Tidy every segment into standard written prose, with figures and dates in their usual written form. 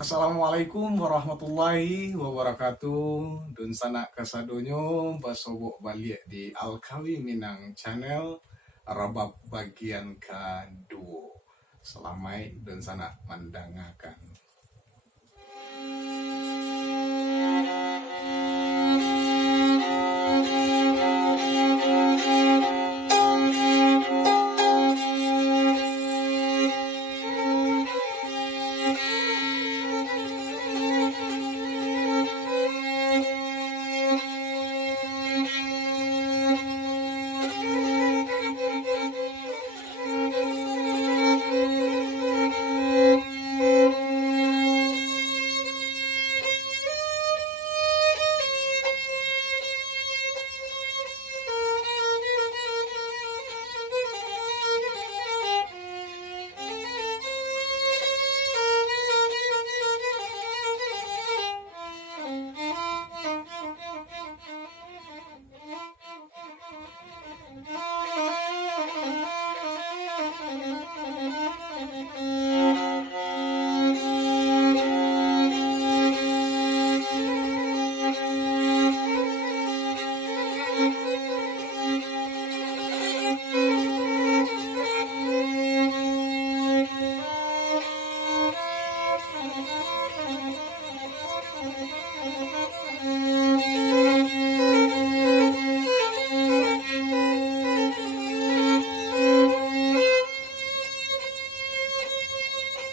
Assalamualaikum warahmatullahi wabarakatuh. Dun sana kasadonyo basobok balik di Alkawi Minang Channel Rabab bagian kedua. Selamai dun sana mandangakan.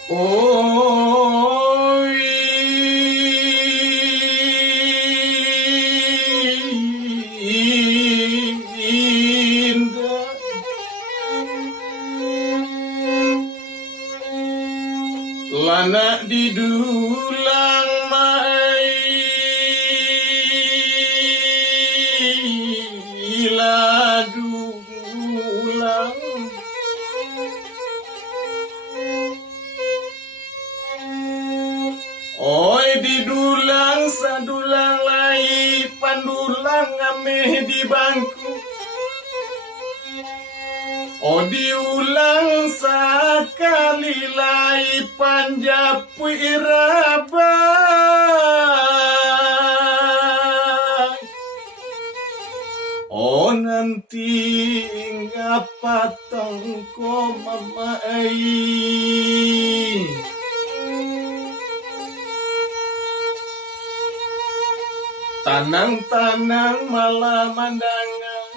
Oh, indah lana di dulang mai ladulang oi di dulang sadulang lai pandulang ameh di bangku. Oh diulang sekali lai panjapu irabai. Oh nanti ngapa tangko mamai. Tanang-tanang malam mandangan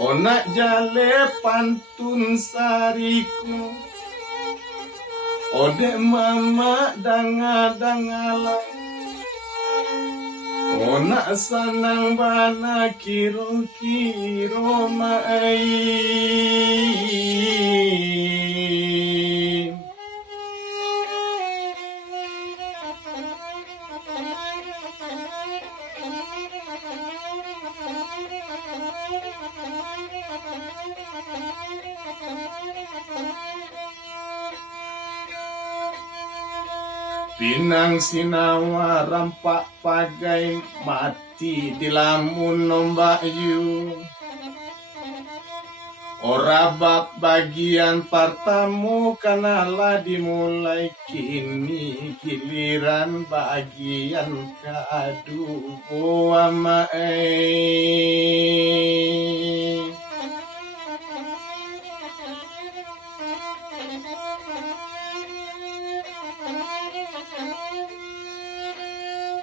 onak jale pantun sariku ode mama danga-dangala onak sanang bana kiro-kiro mai. Pinang sinawa rampak pagai mati di lamun nombak yu. Ora bab bagian pertama kanalah dimulai kini giliran bagian kedua mae.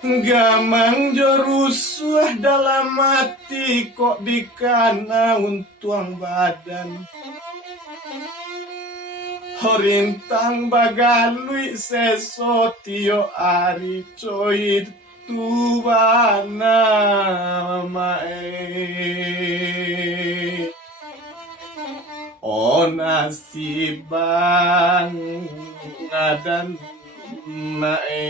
Gamang jerusuh dalam hati kok dikana untuang badan. Horintang bagalui sesotio ari coit tubana mae. O nasiban ngadan mae.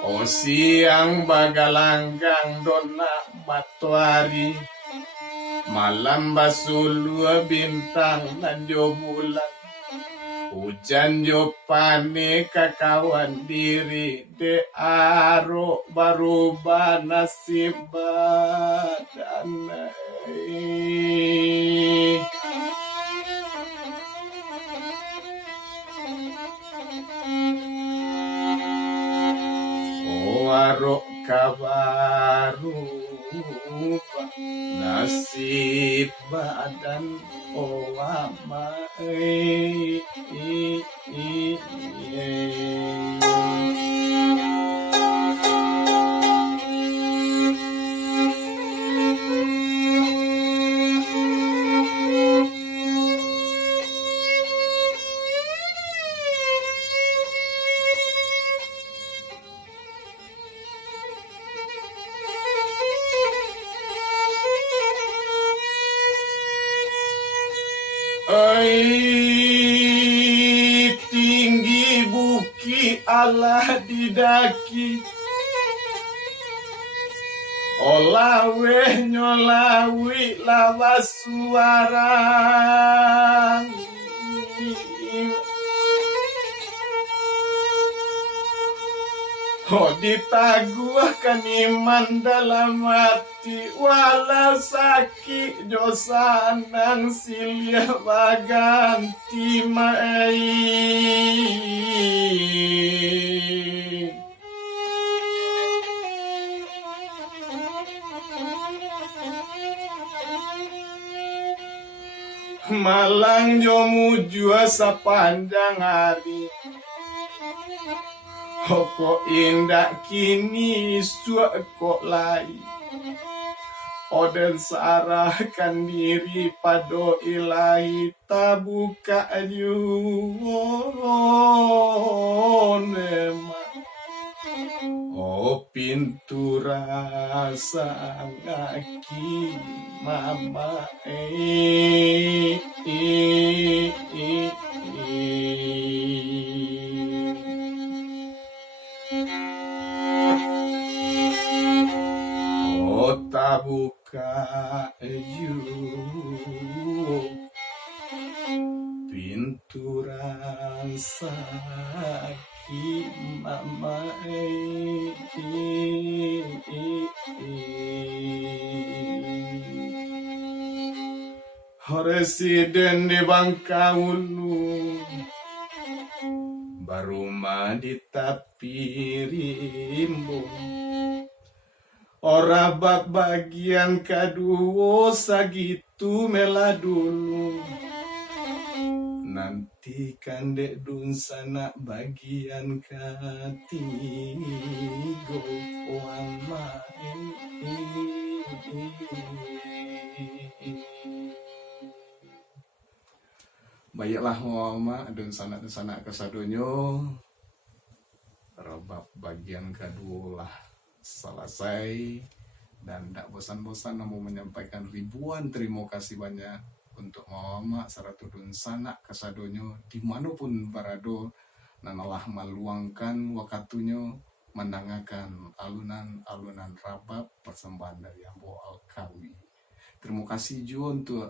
O siang bagalanggang dona matuari, malam basulu bintang nanjo bulan, Hujan jopane kakawan diri de aro baruba nasib badan. Warok kabaru nasib badan oama tinggi buki Allah didaki olawe nyolawi lawas suara ditaguhkan iman dalam hati wala sakit josanang silya baganti mai malang jomujua sepanjang hari kok indah kini kok lain Oden sarahkan diri pada ilahi tabuka nema pintu rasa ngaki mama tabuka pintu rasa mama Residen di Bangkaulu baruma di tapi rimbung ora bab bagian kedua sagitu mela dulu nanti kan dek dun sana bagian ketigo wama baiklah wama dun sana kesadonyo robab bagian kedua lah selesai dan tidak bosan-bosan namun menyampaikan ribuan terima kasih banyak untuk mama saratudun sanak kasadonyo dimanapun berada nanalah meluangkan waktunya menangakan alunan rabab persembahan dari Ambo Alkawi. Terima kasih juga untuk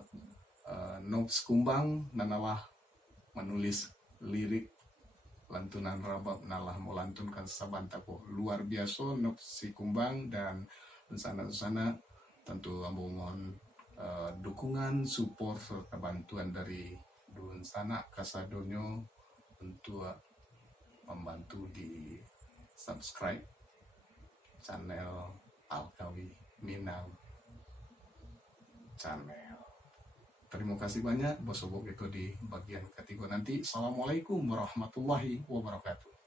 Nobs Kumbang nanalah menulis lirik lantunan rabab nalah melantunkan sabantako luar biasa si Kumbang dan sana tentu ambo mohon dukungan support serta bantuan dari dun sana kasadonyo untuk membantu di subscribe channel Alkawi Minang channel. Terima kasih banyak, bosobok itu di bagian ketiga nanti. Assalamualaikum warahmatullahi wabarakatuh.